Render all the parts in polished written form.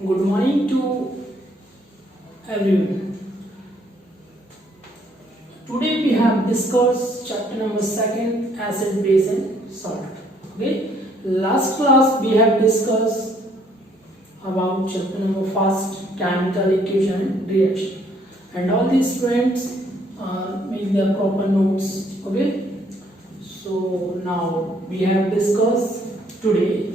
Good morning to everyone. Today we have discussed chapter number 2, acid, base and salt. Okay. Last class we have discussed about chapter number 1, chemical equation and reaction. And all these students make their proper notes. Okay. So now we have discussed today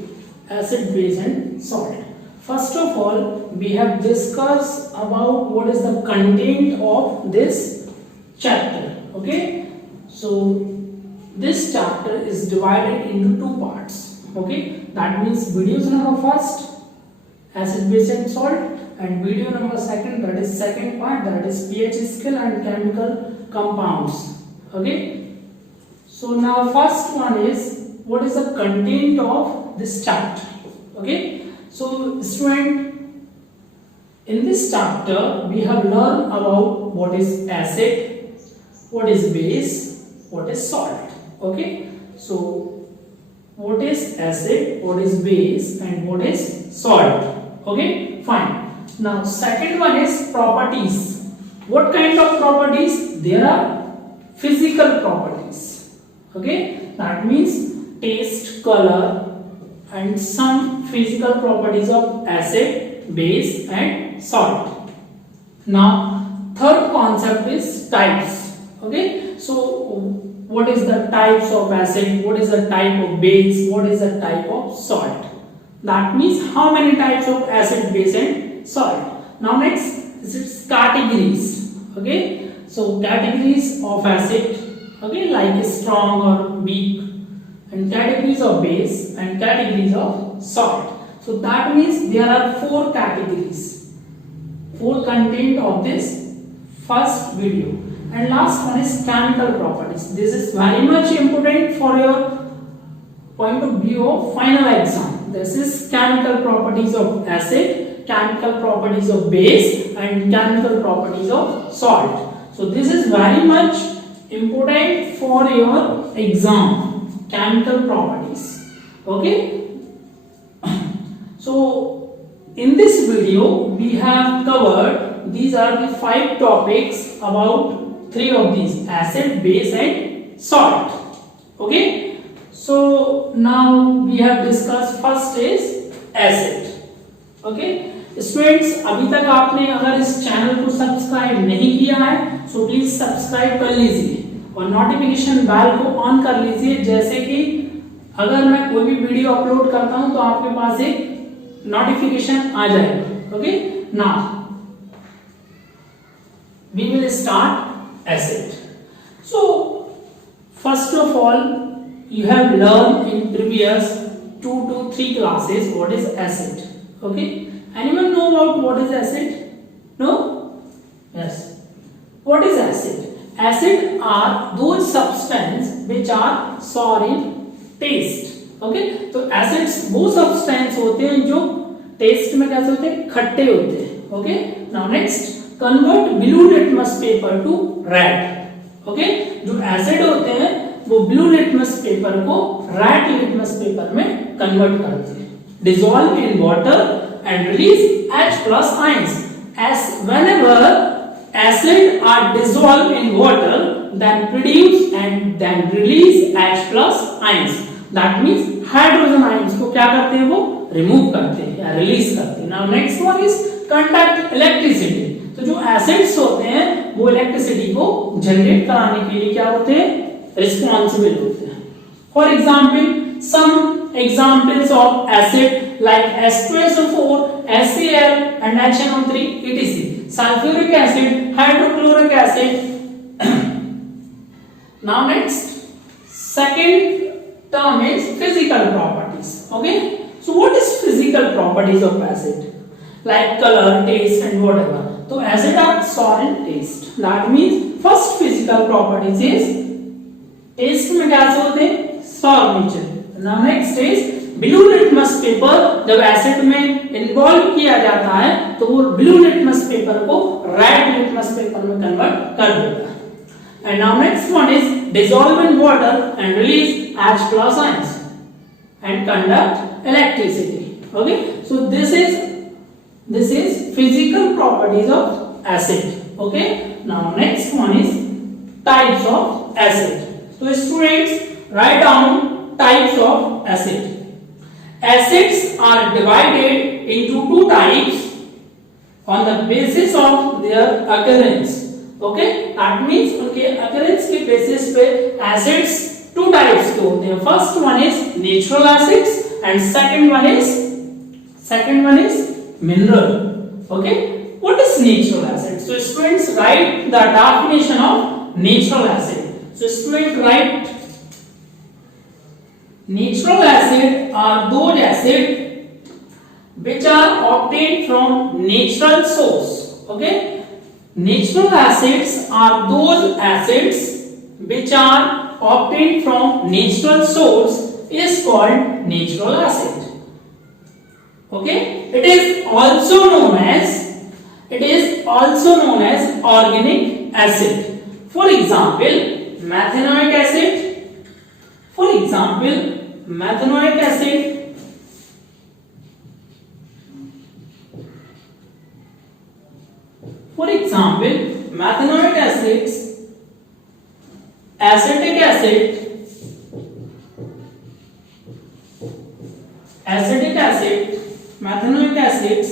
acid, base and salt. First of all, we have discussed about what is the content of this chapter. Okay, so this chapter is divided into two parts. Okay, that means videos number 1, acid, base and salt, and video number 2, that is second part, that is pH scale and chemical compounds. Okay, so now first one is what is the content of this chapter. Okay. So student, in this chapter we have learned about what is acid, what is base, what is salt. Okay, so what is acid, what is base and what is salt. Okay, fine. Now second one is properties. What kind of properties? There are physical properties. Okay, that means taste, color and some physical properties of acid, base and salt. Now third concept is types. Okay, so what is the types of acid, what is the type of base, what is the type of salt. That means how many types of acid, base and salt. Now next this is categories. Okay, so categories of acid, okay, like strong or weak, and categories of base and categories of salt. So that means there are 4 categories, 4 content of this first video. And last one is chemical properties. This is very much important for your point of view of final exam. This is chemical properties of acid, chemical properties of base and chemical properties of salt. So this is very much important for your exam. Chemical properties. Okay, so in this video we have covered, these are the 5 topics about 3 of these, acid, base and salt. Okay, so now we have discussed first is acid. Okay, students अभी तक आपने अगर इस channel को subscribe नहीं किया है तो प्लीज सब्सक्राइब कर लीजिए और नोटिफिकेशन बेल को ऑन कर लीजिए, जैसे कि अगर मैं कोई भी वीडियो अपलोड करता हूं तो आपके पास एक नोटिफिकेशन आ जाएगा. Okay, now we will start acid. So first of all you have learned in previous 2 to 3 classes what is acid. Okay, anyone know about what is acid? No? Yes. What is acid? Acid are those substances which are sour in taste. Okay, तो acids वो substance होते हैं जो taste में कैसे होते हैं, खट्टे होते हैं. Okay, now next convert blue litmus paper to red. Okay, जो acid होते हैं वो blue litmus paper को red litmus paper में convert करते हैं. Dissolve in water and release H plus ions. As whenever acid are dissolved in water, then produce and then release H plus ions. That means hydrogen ions को क्या करते हैं, वो remove करते हैं या release करते हैं. Now next one is conduct electricity. तो जो acids होते हैं वो electricity को generate कराने के लिए क्या होते हैं, responsible होते हैं. For example, some examples of acid like H2SO4, HCl and HNO3 etc. Sulfuric acid, hydrochloric acid. Now next, second term is physical properties. Okay, so what is physical properties of acid? Like color, taste and whatever. So acid are sour in taste. That means first physical properties is taste में कैसे होते हैं, sour nature. Now next is blue litmus paper जब acid में involve किया जाता है तो वो ब्लू लिटमस पेपर को रेड लिटमस पेपर में कन्वर्ट कर देता है. And now next one is dissolve in water and release H plus ions and conduct electricity. Okay, so this is This is physical properties of acid. Okay. Now next one is types of acid. So students, write down types of acid. Acids are divided into two types on the basis of their occurrence. Okay, that means उनके occurrence के basis पे acids two types के होते हैं. First one is natural acids and second one is mineral. Okay, what is natural acid? So students, write the definition of natural acid. So students, write natural acid are those acids which are obtained from natural source. Okay, natural acids are those acids which are obtained from natural source is called natural acid. Okay, it is also known as organic acid. For example, methanoic acid. For example, methanoic acid, methanoic acids, acetic acid, methanoic acids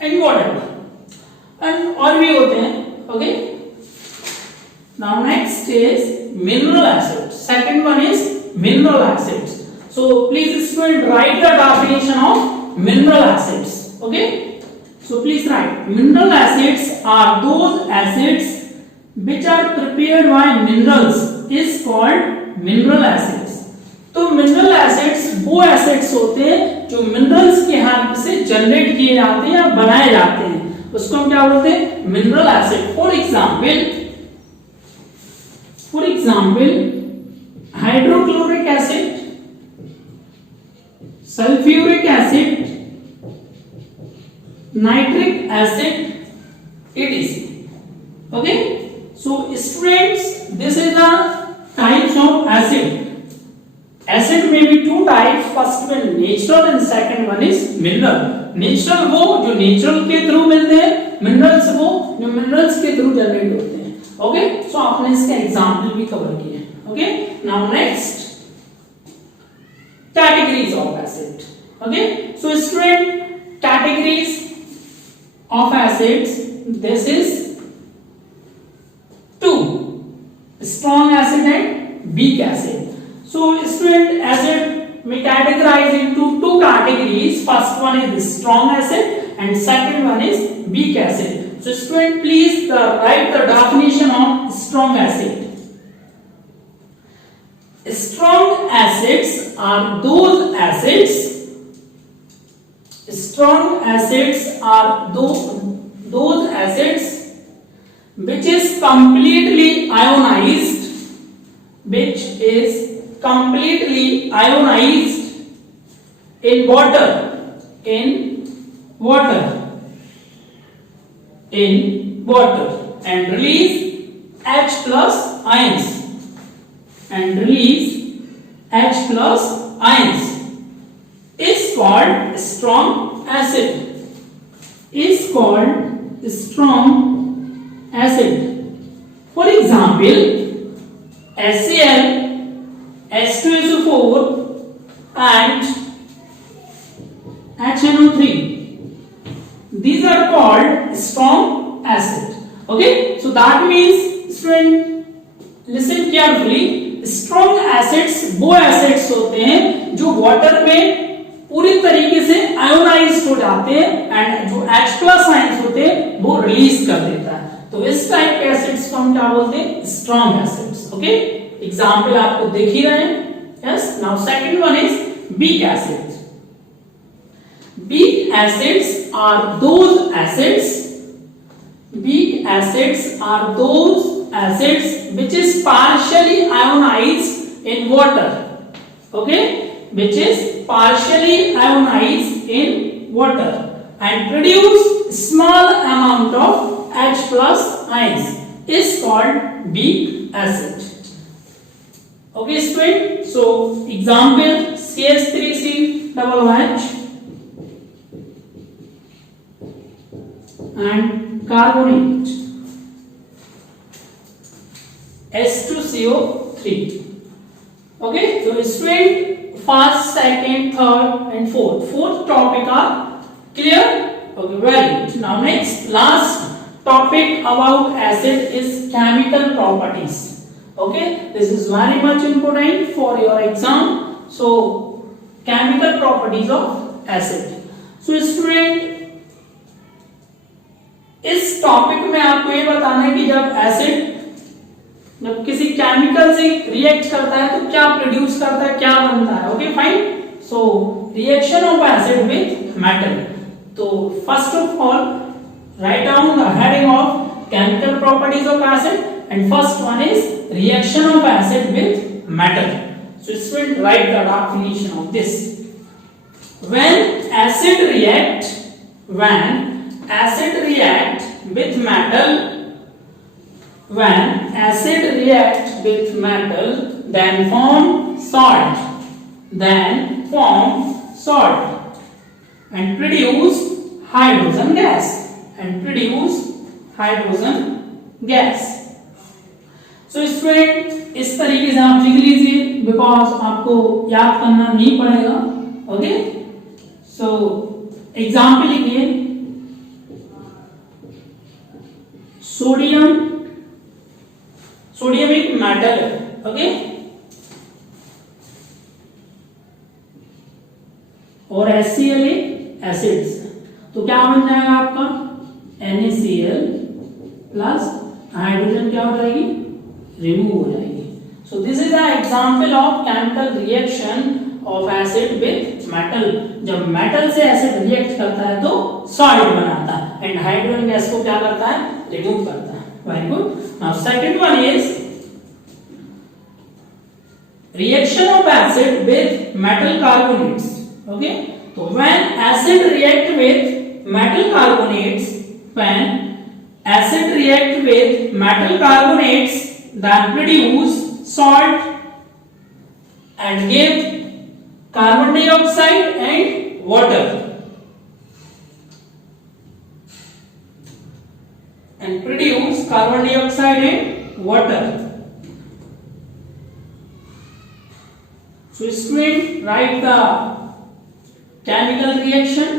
and whatever, and और भी होते हैं. Okay, now next is mineral acids. Second one is mineral acids. So please student, write the definition of mineral acids. Okay, so please write, mineral acids are those acids which are prepared by minerals is called mineral acids. तो mineral acids वो acids होते हैं जो minerals के help से generate किए जाते हैं या बनाए जाते हैं, उसको हम क्या बोलते हैं, mineral acid. For example hydrochloric acid, sulphuric acid, nitric acid etc. Okay, so students, this is the types of acid. Acid may be two types. First one natural and second one is mineral. Natural वो जो natural के through मिलते हैं, minerals वो जो minerals के through generate होते हैं. ओके, सो आपने इसके एग्जांपल भी कवर किए. Okay, now next categories of acid. Okay, so student, categories of acids, this is two, strong acid and weak acid. So student, acid may categorize into two categories. First one is strong acid and second one is weak acid. So student, please write the definition of strong acid. Strong acids are those acids which is completely ionized in water and release H plus ions is called strong acid. For example, HCl, H2SO4 and HNO3. These are called strong acid. Okay, so that means student, listen carefully. Strong acids वो acids होते हैं जो water में पूरी तरीके से ionised हो जाते हैं एंड जो H प्लस आयंस होते हैं वो रिलीज कर देता है. तो इस टाइप के एसिड्स को हम क्या बोलते हैं, स्ट्रॉन्ग एसिड्स. ओके, एग्जांपल आपको देख ही रहे हैं. Yes, now second one is weak acids. Weak acids are those acids which is partially ionized in water. Okay, which is partially ionized in water and produce small amount of H plus ions is called weak acid. Okay student, so example CH3COOH, and carbonate H2CO3. Okay, so student, first, second, third and fourth topic are clear. Okay, very good. Now next, last topic about acid is chemical properties. Okay, this is very much important for your exam. So chemical properties of acid. So student, इस topic में आपको ये बताना है कि जब किसी chemical से रिएक्ट करता है तो क्या प्रोड्यूस करता है, क्या बनता है. Okay fine. So reaction of acid with metal. तो first of all write down the heading of chemical properties of acid and first one is reaction of acid with metal. So student write the definition of this. when acid react with metal, then form salt and produce hydrogen gas. So student, इस तरीके से आप लिख लीजिए because आपको याद करना नहीं पड़ेगा. ओके, सो एग्जाम्पल लिखिए. सोडियम एक मेटल है. ओके, और HCl एक एसिड्स. तो क्या बन जाएगा आपका NaCl प्लस हाइड्रोजन क्या हो जाएगी, रिमूव हो जाएगी. So this is an example of chemical reaction of acid with metal. जब मेटल से एसिड रिएक्ट करता है तो सॉल्ट बनाता है एंड हाइड्रोजन गैस को क्या करता है, रिमूव करता है. Very good. Now second one is reaction of acid with metal carbonates. Okay, तो when acid react with metal carbonates, then produce salt and give carbon dioxide and water. So student, write the chemical reaction.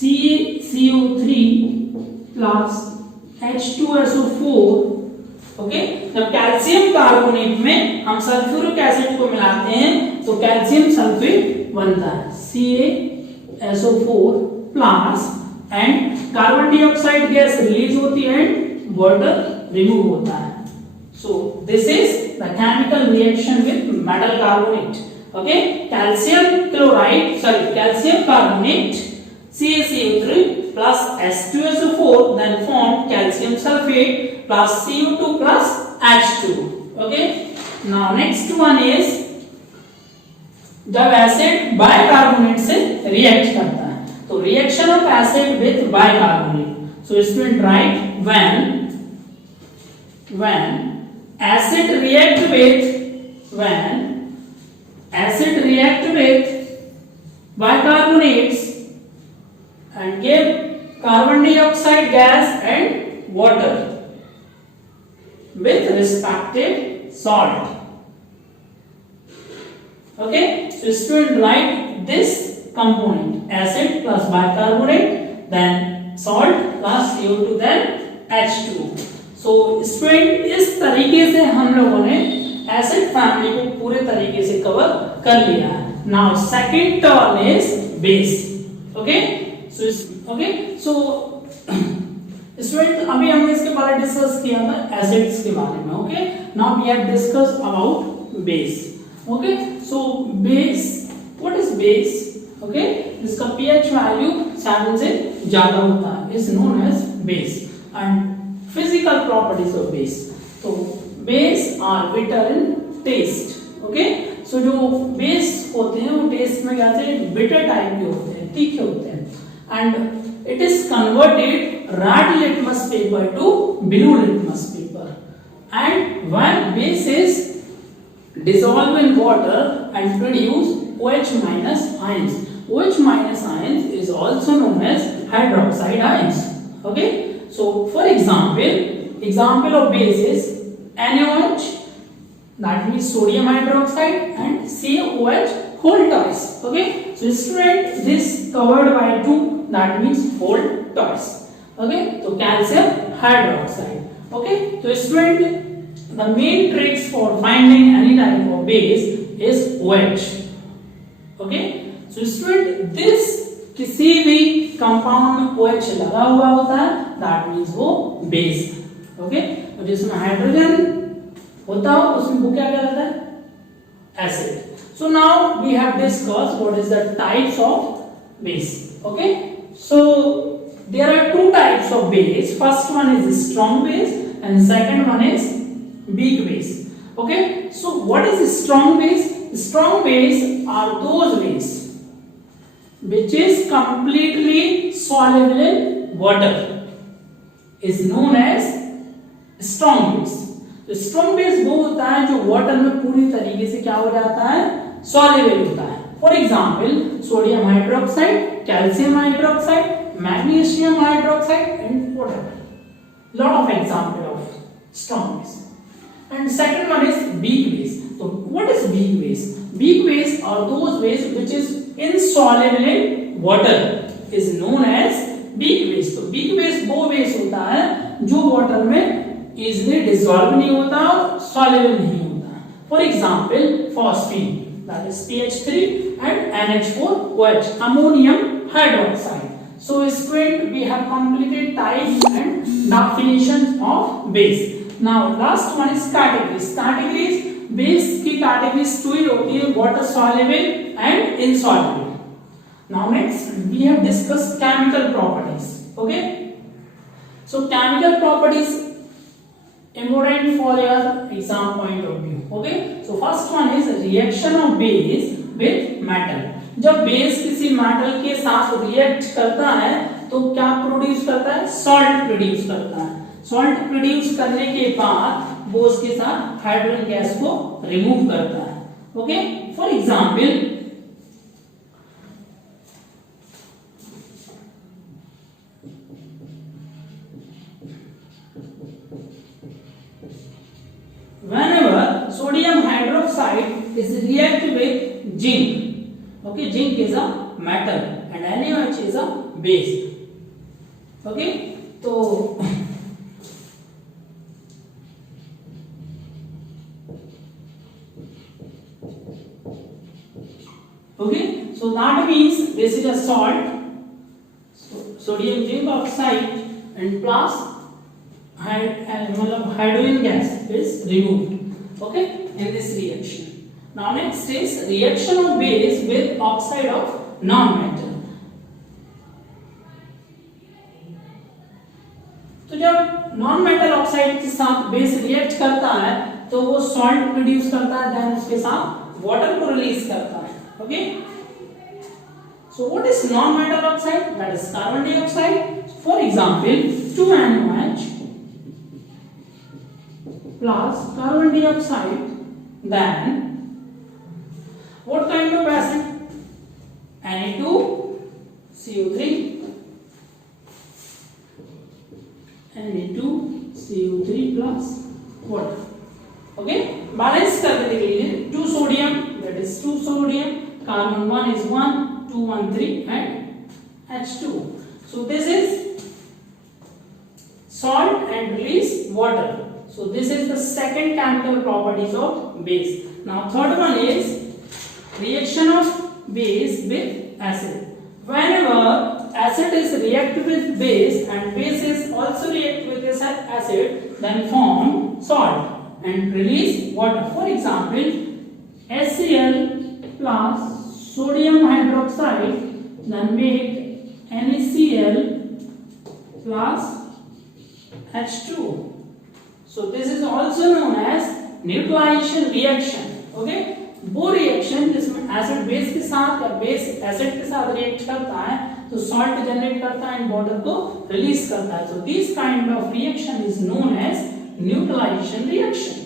CaCO3 plus H2SO4. Okay, जब calcium carbonate में हम sulphuric acid को मिलाते हैं तो calcium sulphate बनता है CaSO4 plus and carbon dioxide gas release होती है एंड वाटर रिमूव होता है. So this is the chemical reaction with metal carbonate. Okay, calcium carbonate CaCO3 plus H2SO4 then form calcium sulfate plus CO2 plus H2. Okay, now next one is जब acid bicarbonate से react करता है तो reaction of acid with bicarbonate. So student right when acid react with bicarbonates and give carbon dioxide gas and water with respective salt. Okay, so student write this component acid plus bicarbonate then salt plus CO2 then H2. so student, इस तरीके से हम लोगों ने acid family को पूरे तरीके से कवर कर लिया है. Now second term is base. Okay, so student अभी हमने इसके बारे में डिस्कस किया था एसिड्स के बारे में. Okay, now we have discuss about base. Okay, so base, what is base? Okay, इसका pH वैल्यू 7 से ज्यादा होता है is known as base. And physical properties of base, तो base are bitter in taste. Okay, so जो base होते हैं वो टेस्ट में क्या होते हैं, बिटर टाइप के होते हैं, तीखे होते हैं. and it is converted red litmus paper to blue litmus paper. And when base is dissolve in water and produce OH minus ions. OH minus ions is also known as hydroxide ions. Okay, so for example of base is NaOH, that means sodium hydroxide, and CaOH whole twice. Okay, so student, this covered by 2, that means whole twice. Okay, so calcium hydroxide. Okay, so student, the main tricks for finding any type of base is OH. Okay, so student, this किसी भी compound में OH लगा हुआ होता है, that means वो base है. Okay, और जिसमें हाइड्रोजन होता हो उसमें वो क्या कहलाता है? Acid. So now we have discussed what is the types of base. Okay, so there are two types of base. First one is strong base and second one is weak base. Okay, so what is strong base? Strong base are those base which is completely soluble in water is known as strong base. तो strong base वो होता है जो water में पूरी तरीके से क्या हो जाता है? soluble होता है. For example, sodium hydroxide, calcium hydroxide, magnesium hydroxide, and whatever. Lot of example of strong base. And second one is weak base. So what is weak base? Weak base are those base which is insoluble in water is known as weak base. तो weak base वो base होता है जो water में easily dissolve नहीं होता और soluble नहीं होता. For example, phosphine, that is CH3, and NH4OH, ammonium hydroxide. So student, we have completed types and definitions of base. Now last one is categories. Categories, base की categories two ही होती है, water soluble and insoluble. Now next we have discussed chemical properties. Okay, so chemical properties important for your exam point of view. Okay, so first one is reaction of base with metal. जब base किसी metal के साथ react करता है तो क्या produce करता है? सॉल्ट प्रोड्यूस करता है. सॉल्ट प्रोड्यूस करने के बाद वो उसके साथ हाइड्रोजन गैस को रिमूव करता है. Okay, for example whenever sodium hydroxide is react with zinc. Okay, zinc is a metal and NaOH is a base. Okay, तो okay, so that means this is a salt, so sodium zinc oxide, and plus hydrogen gas is removed. Okay, in this reaction. Now next is reaction of base with oxide of non-metal. तो जब non metal oxide के साथ base react करता है तो वो salt produce करता है, देन उसके साथ वाटर को रिलीज करता है. Okay, so what is non metal oxide? That is carbon dioxide. For example, 2NaOH plus carbon dioxide, then what kind of acid? Na2CO3, Na2CO3 plus water. Okay, balance करने के लिए 2 sodium, that is 2 sodium, carbon 1 is 1, 2 1 3, and H2. So this is salt and release water. So this is the second chemical properties of base. Now third one is reaction of base with acid. Whenever acid is react with base and base is also react with this acid, then form salt and release water. For example, HCl plus sodium hydroxide then make NaCl plus H2. So this is also known as neutralization reaction. Okay, वो reaction जिसमें acid base के साथ या base acid के साथ react करता है तो सॉल्ट जनरेट करता है एंड वाटर को रिलीज करता है. तो this kind of reaction is known as neutralization reaction.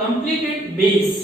completed base.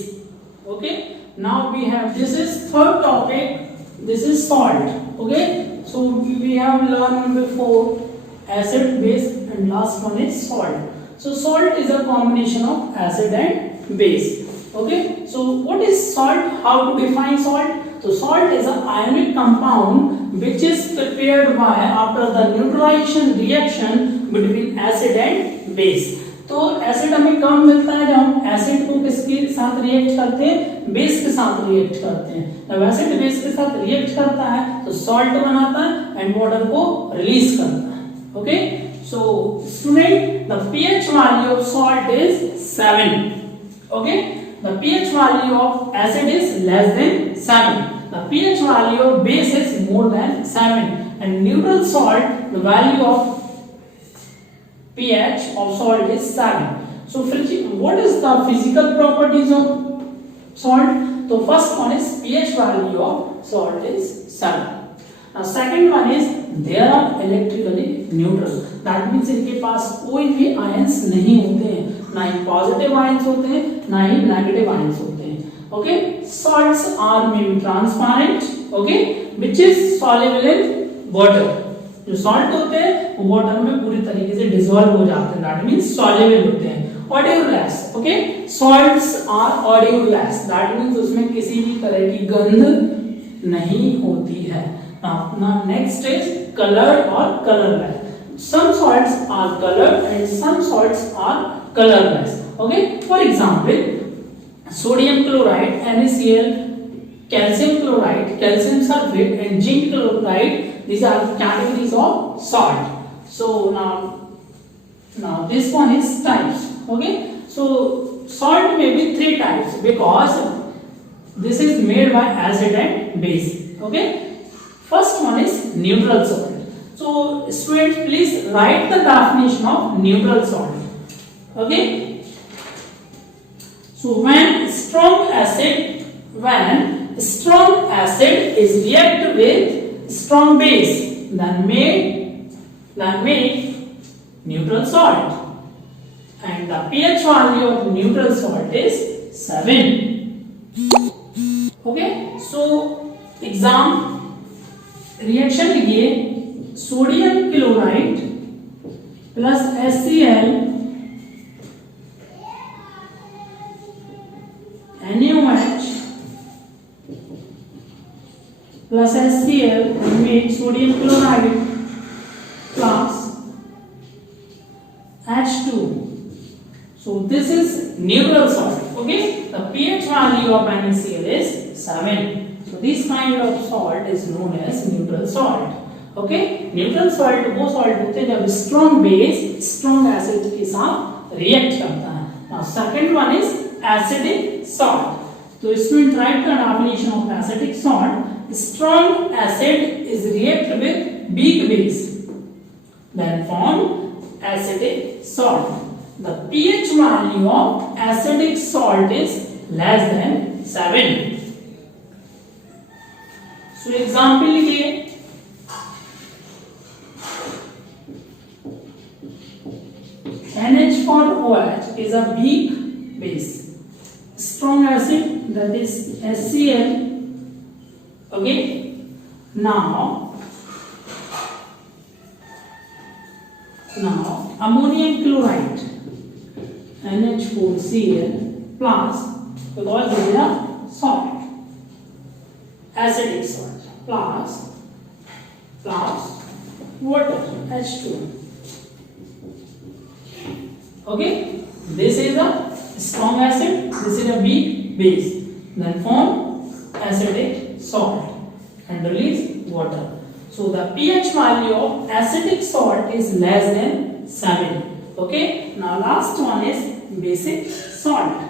Okay, now we have, this is third topic, this is salt. Okay, so we have learned before acid, base, and last one is salt. So salt is a combination of acid and base. Okay, so what is salt? How to define salt? So salt is an ionic compound which is prepared by after the neutralization reaction between acid and base. तो acid हमें कब मिलता है? जब हम acid को किसके साथ रिएक्ट करते हैं? बेस के साथ रिएक्ट करते हैं। जब एसिड बेस के साथ रिएक्ट करता है तो सॉल्ट बनाता है एंड वाटर को रिलीज करता है। Okay, so student, the pH value of salt is 7. Okay, the pH value of acid is less than 7. The pH value of base is more than 7, and neutral salt, the value of pH of salt is 7. So what is the physical properties of salt? So first one is pH value of salt is 7. Now second one is they are electrically neutral. That means इनके पास कोई भी ions नहीं होते हैं, ना ही positive ions होते हैं ना ही नेगेटिव आयंस होते हैं. Okay, salts are maybe transparent. Okay, which is soluble in water. जो सॉल्ट होते हैं वो वाटर में पूरी तरीके से डिसॉल्व हो जाते हैं, दैट मींस सॉल्युबल होते हैं. Odourless, okay, salts are odourless, that means उसमें किसी भी तरह की गंध नहीं होती है. नाउ नेक्स्ट इज कलर्ड और colourless. some salts are colored and some salts are colorless. Okay, for example, sodium chloride, NaCl, calcium chloride, calcium sulfate, and zinc chloride. These are categories of salt. So now this one is types. Okay, so salt may be 3 types because this is made by acid and base. Okay, first one is neutral salt. So students, please write the definition of neutral salt. Okay, so when strong acid is reacted with strong base, then make neutral salt, and the pH value of neutral salt is 7. Okay, so exam reaction लिखिए, sodium chloride plus HCl NaOH plus HCl make sodium chloride plus H2. So this is neutral salt. Okay, the pH value of NaCl is 7. So this kind of salt is known as neutral salt. Okay, neutral salt वो salt होते हैं जब strong base strong acid के साथ react करता है. Now second one is acidic salt. तो इसमें write the definition of acidic salt. Strong acid is react with weak base, then form acidic salt. The pH value of acidic salt is less than 7. So example लिखिए, NH4OH is a weak base. Strong acid, that is HCl. Okay, now ammonium chloride NH4Cl plus, because this is a salt, acidic salt, plus water H2. Okay, this is a strong acid, this is a weak base, then form acidic salt and release water. So the pH value of acidic salt is less than 7. Okay, now last one is basic salt.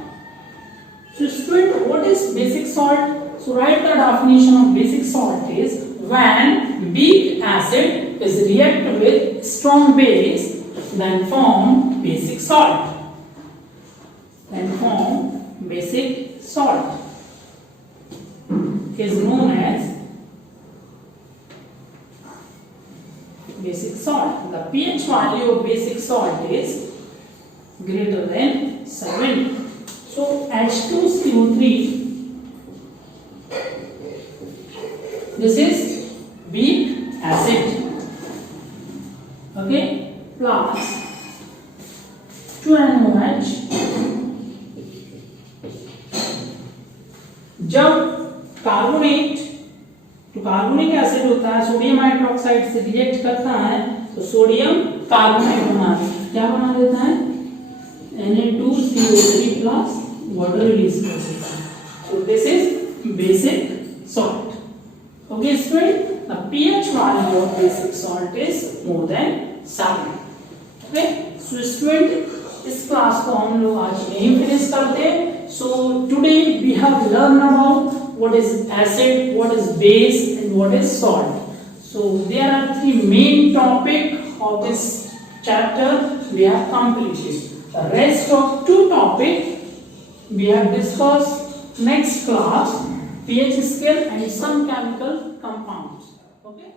So student, what is basic salt? So write the definition of basic salt is when weak acid is reacted with strong base, then form basic salt. Basic salt is known as basic salt. The pH value of basic salt is greater than 7. So H2CO3, this is weak acid, okay, plus 2NOH. जब carbonate, तो carbonic acid होता है, sodium hydroxide से react करता है तो sodium carbonate बना देता है, क्या बना देता है, Na2CO3 प्लस वाटर रिलीज कर देता है. So this is basic salt. Okay student, the pH value of basic salt is more than 7. Okay, so student इस क्लास को हम लोग आज यहीं फिनिश करते हैं. So today we have learned about what is acid, what is base and what is salt. So there are three main topic of this chapter we have completed. The rest of two topic we have discussed next class, pH scale and some chemical compounds. Okay.